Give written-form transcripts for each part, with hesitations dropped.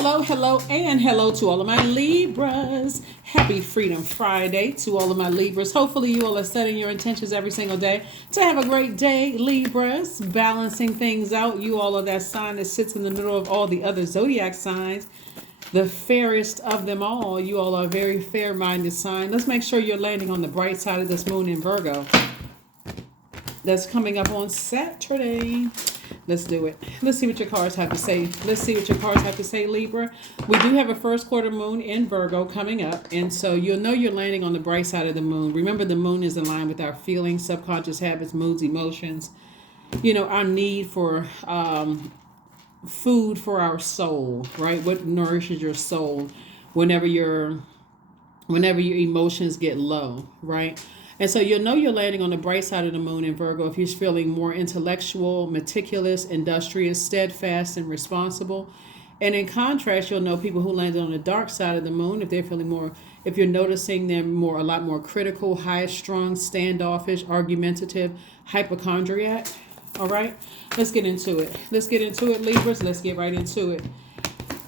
Hello, and hello to all of my Libras. Happy Freedom Friday to all of my Libras. Hopefully, you all are setting your intentions every single day to have a great day, Libras. Balancing things out. You all are that sign that sits in the middle of all the other Zodiac signs. The fairest of them all. You all are a very fair-minded sign. Let's make sure you're landing on the bright side of this moon in Virgo. That's coming up on Saturday. Let's do it. Let's see what your cards have to say. Libra. We do have a first quarter moon in Virgo coming up. And so you'll know you're landing on the bright side of the moon. Remember, the moon is aligned with our feelings, subconscious habits, moods, emotions. You know, our need for food for our soul, right? What nourishes your soul whenever your emotions get low, right? And so you'll know you're landing on the bright side of the moon in Virgo if you're feeling more intellectual, meticulous, industrious, steadfast, and responsible. And in contrast, you'll know people who landed on the dark side of the moon if they're feeling more, if you're noticing them a lot more critical, high-strung, standoffish, argumentative, hypochondriac. All right, let's get into it. Libras. Let's get right into it.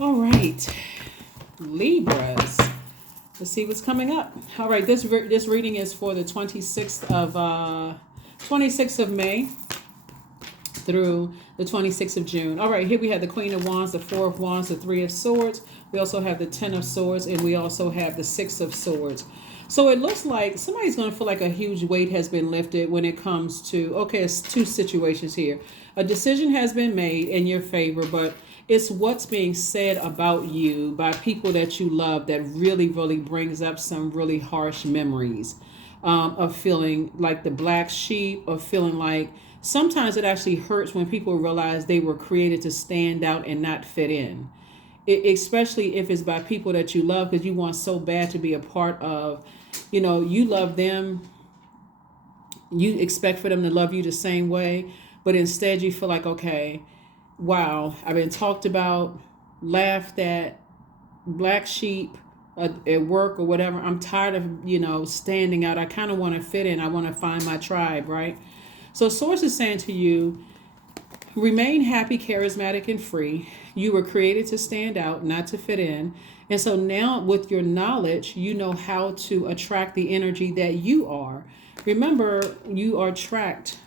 All right, Libras. Let's see what's coming up. All right, this reading is for the 26th of May through the 26th of June. All right, here we have the Queen of Wands, the Four of Wands, the Three of Swords. We also have the Ten of Swords, and we also have the Six of Swords. So it looks like somebody's going to feel like a huge weight has been lifted when it comes to, okay, it's two situations here. A decision has been made in your favor, but it's what's being said about you by people that you love that really, really brings up some really harsh memories of feeling like the black sheep, of feeling like sometimes it actually hurts when people realize they were created to stand out and not fit in. Especially if it's by people that you love, because you want so bad to be a part of, you love them, you expect for them to love you the same way, but instead you feel like, okay, wow, I've been talked about, laughed at, black sheep at work or whatever. I'm tired of, standing out. I kind of want to fit in. I want to find my tribe, right? So Source is saying to you, remain happy, charismatic, and free. You were created to stand out, not to fit in. And so now with your knowledge, you know how to attract the energy that you are. Remember, you are attract.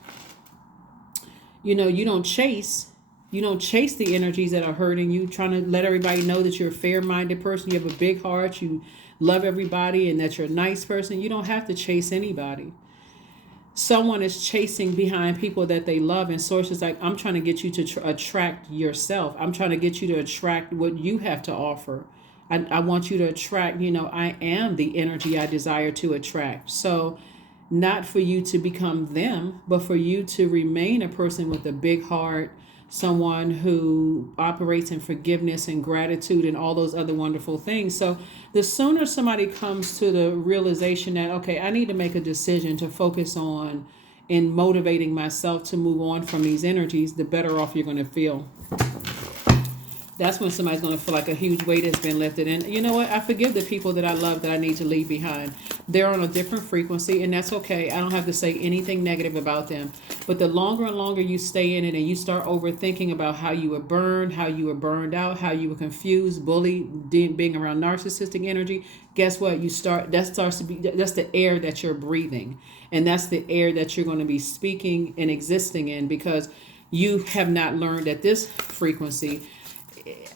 You don't chase. You don't chase the energies that are hurting you, trying to let everybody know that you're a fair-minded person. You have a big heart. You love everybody and that you're a nice person. You don't have to chase anybody. Someone is chasing behind people that they love, and Source is like, I'm trying to get you to attract yourself. I'm trying to get you to attract what you have to offer. I want you to attract, I am the energy I desire to attract. So not for you to become them, but for you to remain a person with a big heart, someone who operates in forgiveness and gratitude and all those other wonderful things. So the sooner somebody comes to the realization that, okay, I need to make a decision to focus on in motivating myself to move on from these energies, the better off you're going to feel. That's when somebody's going to feel like a huge weight has been lifted. And you know what? I forgive the people that I love that I need to leave behind. They're on a different frequency, and that's okay. I don't have to say anything negative about them. But the longer and longer you stay in it and you start overthinking about how you were burned, how you were burned out, how you were confused, bullied, being around narcissistic energy, guess what? That's the air that you're breathing. And that's the air that you're going to be speaking and existing in, because you have not learned at this frequency.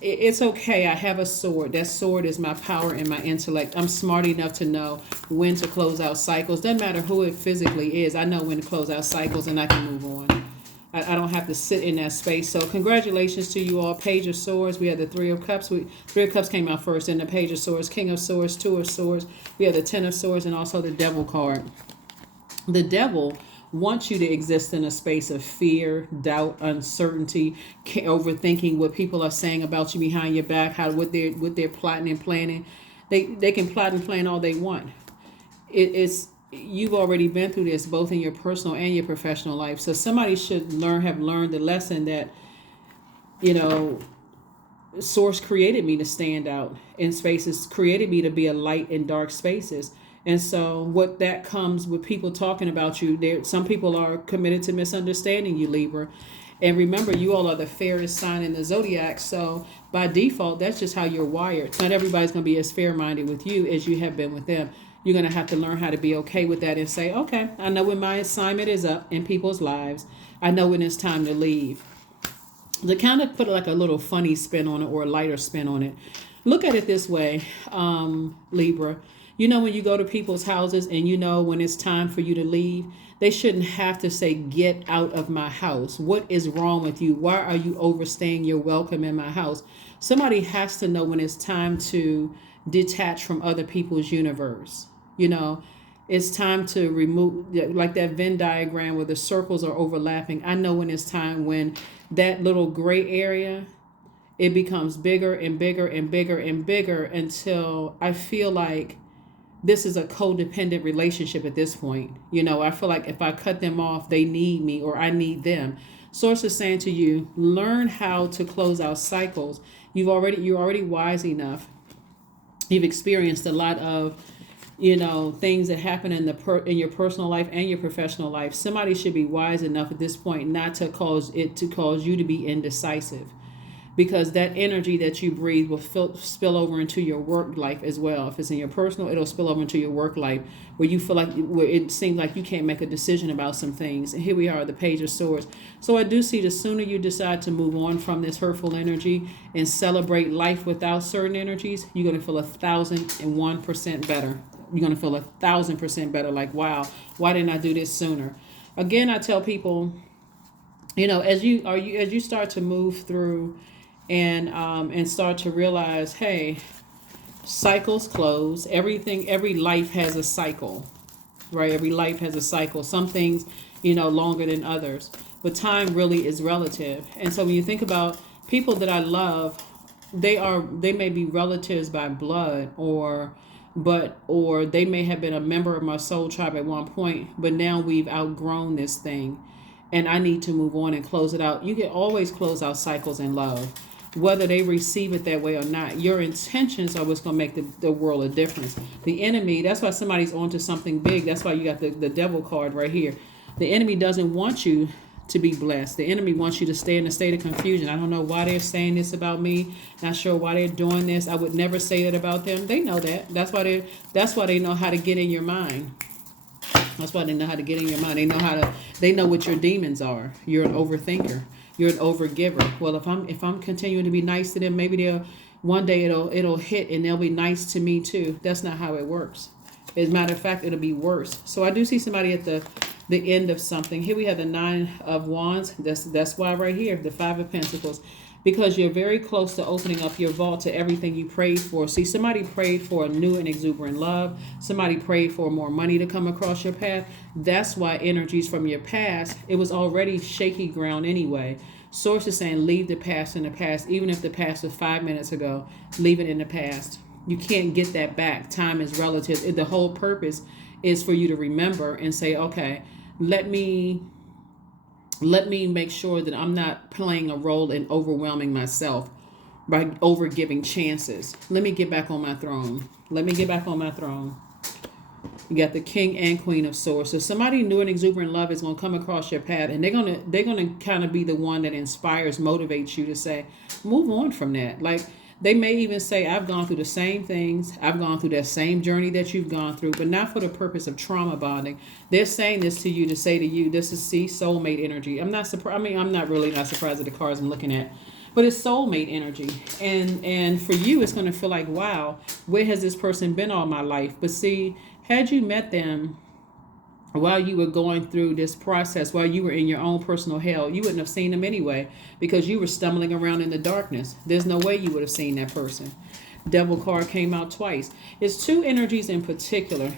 It's okay. I have a sword. That sword is my power and my intellect. I'm smart enough to know when to close out cycles. Doesn't matter who it physically is. I know when to close out cycles, and I can move on. I don't have to sit in that space. So congratulations to you all. Page of Swords. We had the Three of Cups. Three of Cups came out first, and the Page of Swords, King of Swords, Two of Swords. We have the Ten of Swords, and also the Devil card. The Devil wants you to exist in a space of fear, doubt, uncertainty, overthinking what people are saying about you behind your back, what they're plotting and planning. They can plot and plan all they want. You've already been through this both in your personal and your professional life. So somebody should have learned the lesson that, Source created me to stand out in spaces, created me to be a light in dark spaces. And so what that comes with people talking about you, some people are committed to misunderstanding you, Libra. And remember, you all are the fairest sign in the zodiac. So by default, that's just how you're wired. Not everybody's going to be as fair-minded with you as you have been with them. You're going to have to learn how to be okay with that and say, okay, I know when my assignment is up in people's lives. I know when it's time to leave. To kind of put like a little funny spin on it or a lighter spin on it, look at it this way, Libra. You know, when you go to people's houses and you know when it's time for you to leave, they shouldn't have to say, get out of my house. What is wrong with you? Why are you overstaying your welcome in my house? Somebody has to know when it's time to detach from other people's universe. You know, it's time to remove, like that Venn diagram where the circles are overlapping. I know when it's time, when that little gray area, it becomes bigger and bigger and bigger and bigger until I feel like this is a codependent relationship at this point. You know, I feel like if I cut them off, they need me or I need them. Source is saying to you, learn how to close out cycles. You're already wise enough. You've experienced a lot of, you know, things that happen in your personal life and your professional life. Somebody should be wise enough at this point not to cause you to be indecisive, because that energy that you breathe will spill over into your work life as well. If it's in your personal, it'll spill over into your work life, where you feel like, where it seems like you can't make a decision about some things. And here we are, the Page of Swords. So I do see the sooner you decide to move on from this hurtful energy and celebrate life without certain energies, you're going to feel 1,001% better. You're going to feel 1,000% better. Like, wow, why didn't I do this sooner? Again, I tell people, you know, as you start to move through and start to realize, hey, cycles close. Every life has a cycle, right? Every life has a cycle. Some things, you know, longer than others, but time really is relative. And so when you think about people that I love, they may be relatives by blood or they may have been a member of my soul tribe at one point, but now we've outgrown this thing and I need to move on and close it out. You can always close out cycles in love, whether they receive it that way or not. Your intentions are what's going to make the world a difference. The enemy, that's why somebody's onto something big. That's why you got the devil card right here. The enemy doesn't want you to be blessed. The enemy wants you to stay in a state of confusion. I don't know why they're saying this about me. Not sure why they're doing this. I would never say that about them. They know that. That's why they know how to get in your mind. That's why they know how to get in your mind. They know what your demons are. You're an overthinker. You're an overgiver. Well, if I'm continuing to be nice to them, maybe one day it'll hit and they'll be nice to me too. That's not how it works. As a matter of fact, it'll be worse. So I do see somebody at the end of something. Here we have the Nine of Wands. That's why right here, the Five of Pentacles. Because you're very close to opening up your vault to everything you prayed for. See, somebody prayed for a new and exuberant love. Somebody prayed for more money to come across your path. That's why energies from your past, it was already shaky ground anyway. Source is saying leave the past in the past. Even if the past was 5 minutes ago, leave it in the past. You can't get that back. Time is relative. The whole purpose is for you to remember and say, okay, let me make sure that I'm not playing a role in overwhelming myself by overgiving chances. Let me get back on my throne. You got the King and Queen of Swords. So somebody new and exuberant love is going to come across your path, and they're gonna kind of be the one that inspires, motivates you to say, move on from that. Like, they may even say, I've gone through the same things. I've gone through that same journey that you've gone through, but not for the purpose of trauma bonding. They're saying this to you to say to you, this is soulmate energy. I'm not surprised. I mean, I'm not really not surprised at the cards I'm looking at, but it's soulmate energy. And for you, it's going to feel like, wow, where has this person been all my life? But see, had you met them while you were going through this process, while you were in your own personal hell, you wouldn't have seen them anyway, because you were stumbling around in the darkness. There's no way you would have seen that person. Devil card came out twice. It's two energies in particular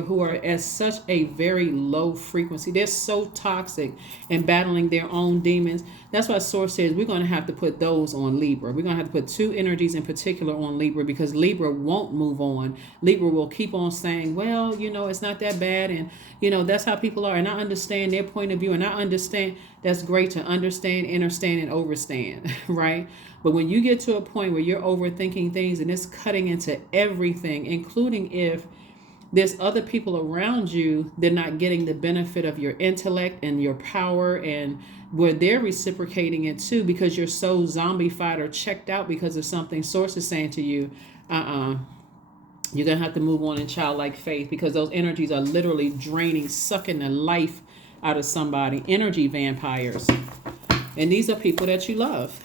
who are at such a very low frequency. They're so toxic and battling their own demons. That's why Source says we're going to have to put those on Libra. We're going to have to put two energies in particular on Libra, because Libra won't move on. Libra will keep on saying, well, it's not that bad. And, that's how people are. And I understand their point of view. And I understand that's great to understand, understand, and overstand, right? But when you get to a point where you're overthinking things and it's cutting into everything, including if there's other people around you, they're not getting the benefit of your intellect and your power, and where they're reciprocating it too, because you're so zombified or checked out because of something source is saying to you. You're going to have to move on in childlike faith, because those energies are literally draining, sucking the life out of somebody. Energy vampires. And these are people that you love.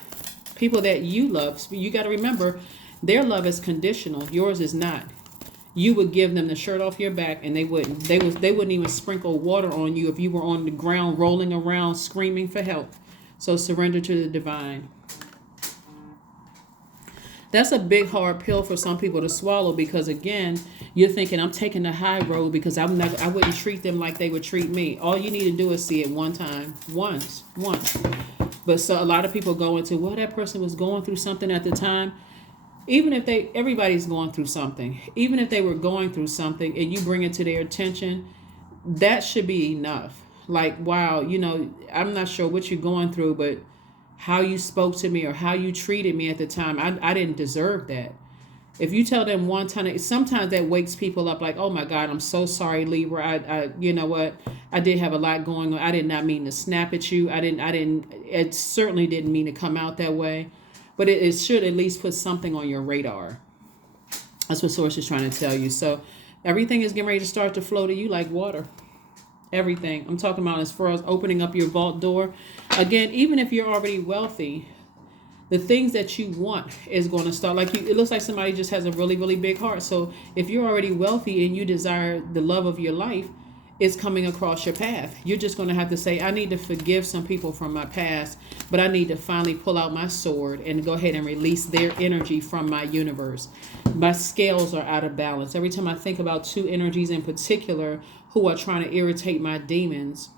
People that you love. You got to remember, their love is conditional. Yours is not. You would give them the shirt off your back, and they wouldn't. They wouldn't even sprinkle water on you if you were on the ground rolling around screaming for help. So surrender to the divine. That's a big hard pill for some people to swallow, because again, you're thinking, I'm taking the high road because I wouldn't treat them like they would treat me. All you need to do is see it one time, once. But so a lot of people go into, well, that person was going through something at the time. Even if everybody's going through something, even if they were going through something and you bring it to their attention, that should be enough. Like, wow, I'm not sure what you're going through, but how you spoke to me or how you treated me at the time, I didn't deserve that. If you tell them one time, sometimes that wakes people up like, oh my God, I'm so sorry, Libra. I you know what? I did have a lot going on. I did not mean to snap at you. It certainly didn't mean to come out that way. But it should at least put something on your radar. That's what Source is trying to tell you. So everything is getting ready to start to flow to you like water. Everything. I'm talking about as far as opening up your vault door. Again, even if you're already wealthy, the things that you want is going to start. Like it looks like somebody just has a really, really big heart. So if you're already wealthy and you desire the love of your life, it's coming across your path. You're just going to have to say, I need to forgive some people from my past, but I need to finally pull out my sword and go ahead and release their energy from my universe. My scales are out of balance. Every time I think about two energies in particular who are trying to irritate my demons,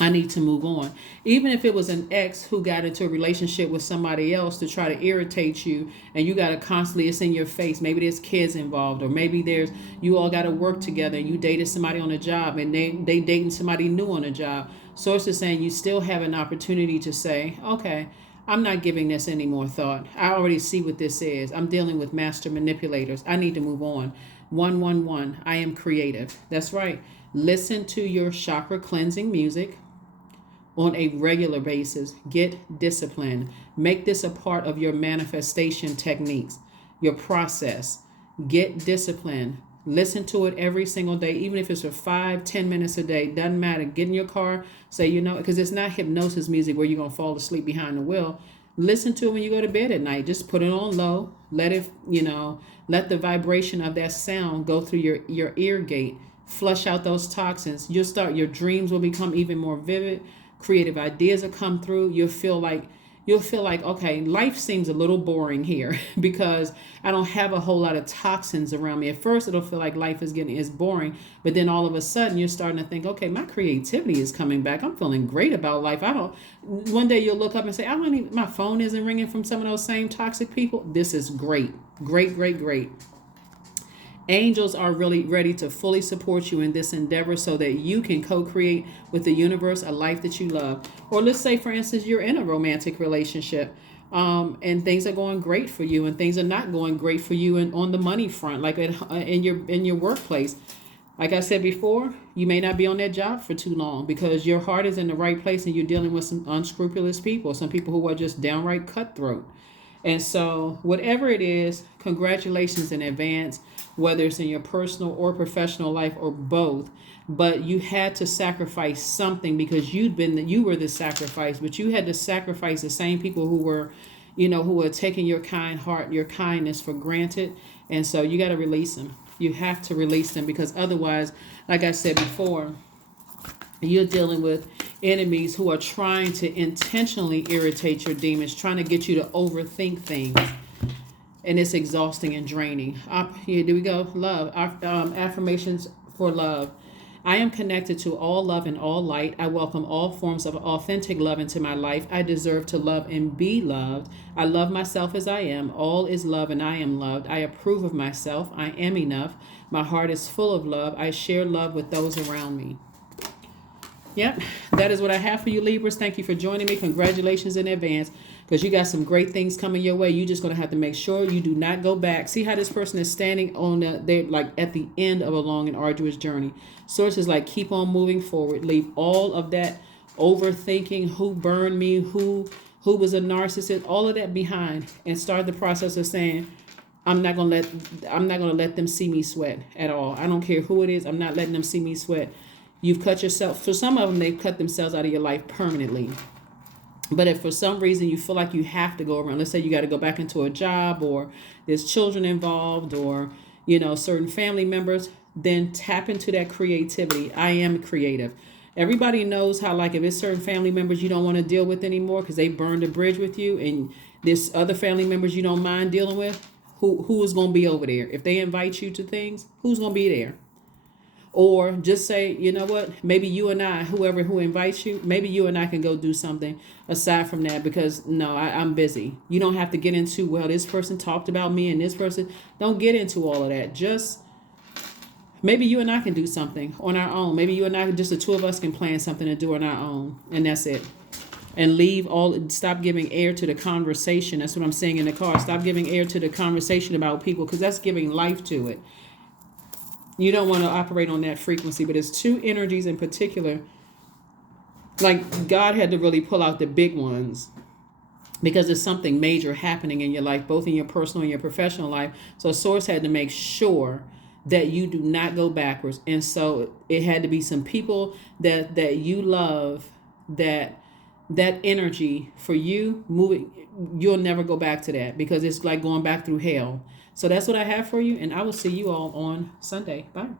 I need to move on. Even if it was an ex who got into a relationship with somebody else to try to irritate you, and you got to constantly, it's in your face. Maybe there's kids involved, or maybe you all got to work together and you dated somebody on a job and they dating somebody new on a job. Source is saying you still have an opportunity to say, okay, I'm not giving this any more thought. I already see what this is. I'm dealing with master manipulators. I need to move on. 111. I am creative. That's right. Listen to your chakra cleansing music on a regular basis. Get disciplined. Make this a part of your manifestation techniques, your process. Get disciplined. Listen to it every single day, even if it's for 5-10 minutes a day. Doesn't matter. Get in your car, say, because it's not hypnosis music where you're going to fall asleep behind the wheel. Listen to it when you go to bed at night. Just put it on low. Let it, let the vibration of that sound go through your ear gate. Flush out those toxins. Your dreams will become even more vivid. Creative ideas will come through. You'll feel like, okay, life seems a little boring here because I don't have a whole lot of toxins around me. At first, it'll feel like life is boring, but then all of a sudden you're starting to think, okay, my creativity is coming back. I'm feeling great about life. One day you'll look up and say, my phone isn't ringing from some of those same toxic people. This is great. Great, great, great. Angels are really ready to fully support you in this endeavor so that you can co-create with the universe a life that you love. Or let's say, for instance, you're in a romantic relationship and things are going great for you and things are not going great for you on the money front, like in your workplace. Like I said before, you may not be on that job for too long because your heart is in the right place and you're dealing with some unscrupulous people, some people who are just downright cutthroat. And so whatever it is, congratulations in advance, whether it's in your personal or professional life or both. But you had to sacrifice something because you were the sacrifice, but you had to sacrifice the same people who were taking your kind heart, your kindness for granted. And so you got to release them. You have to release them because otherwise, like I said before, you're dealing with enemies who are trying to intentionally irritate your demons, trying to get you to overthink things. And it's exhausting and draining. Here we go. Love. Affirmations for love. I am connected to all love and all light. I welcome all forms of authentic love into my life. I deserve to love and be loved. I love myself as I am. All is love and I am loved. I approve of myself. I am enough. My heart is full of love. I share love with those around me. Yep, that is what I have for you, Libras. Thank you for joining me. Congratulations in advance. because you got some great things coming your way. You're just going to have to make sure you do not go back. See how this person is standing on they're like at the end of a long and arduous journey. Source is like, keep on moving forward. Leave all of that overthinking, who burned me, who was a narcissist, all of that behind, and start the process of saying, I'm not gonna let them see me sweat at all. I don't care who it is. I'm not letting them see me sweat. You've cut yourself. For some of them, they've cut themselves out of your life permanently. But if for some reason you feel like you have to go around, let's say you got to go back into a job, or there's children involved, or certain family members, then tap into that creativity. I am creative. Everybody knows how, like, if it's certain family members you don't want to deal with anymore because they burned a bridge with you, and there's other family members you don't mind dealing with, who is going to be over there? If they invite you to things, who's going to be there? Or just say, you know what, maybe you and I, who invites you, maybe you and I can go do something aside from that, because no, I'm busy. You don't have to get into, well, this person talked about me and this person. Don't get into all of that. Just maybe you and I can do something on our own. Maybe you and I, just the two of us, can plan something to do on our own. And that's it. And stop giving air to the conversation. That's what I'm saying in the car. Stop giving air to the conversation about people, because that's giving life to it. You don't want to operate on that frequency. But it's two energies in particular. Like, God had to really pull out the big ones, because there's something major happening in your life, both in your personal and your professional life. So Source had to make sure that you do not go backwards. And so it had to be some people that you love, that energy for you moving, you'll never go back to that, because it's like going back through hell. So that's what I have for you, and I will see you all on Sunday. Bye.